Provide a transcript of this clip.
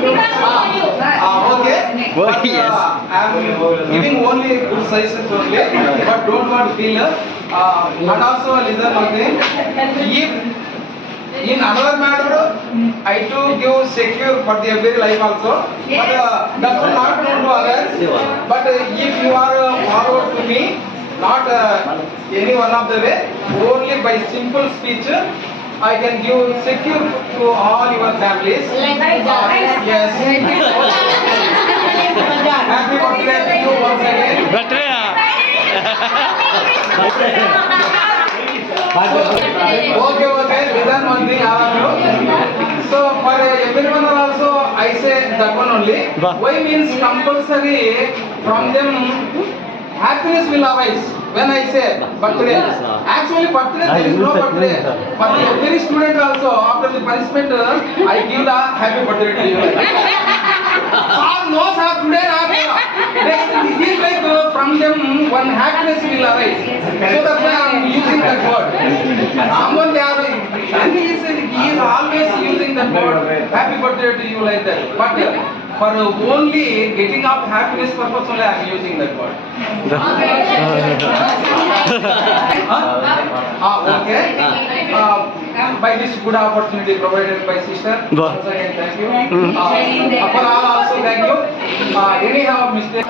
Okay. Oh, But, yes. I'm giving only good suggestions only, but don't want to feel. And also listen one thing. If in another matter, I to give secure for the every life also, but that will not known to others. But if you are forward to me, not any one of the way, only by simple speech, I can give secure to all your families. Yes. Happy birthday to you once again. Okay, listen one thing, all of you. So for everyone also, I say that one only. Why means compulsory from them happiness will arise. When I say birthday, actually birthday there is no birthday. But every student also after the punishment, I give the happy birthday to you. All knows how today not. Next it is like from them one happiness will arise. So that's why I am using that word. Someone they are and he is always using that word happy birthday to you like that. But for only getting of happiness purpose only I am using that word. Okay. By this good opportunity provided by sister. Once again, thank you. For all also thank you. Anyhow mistake.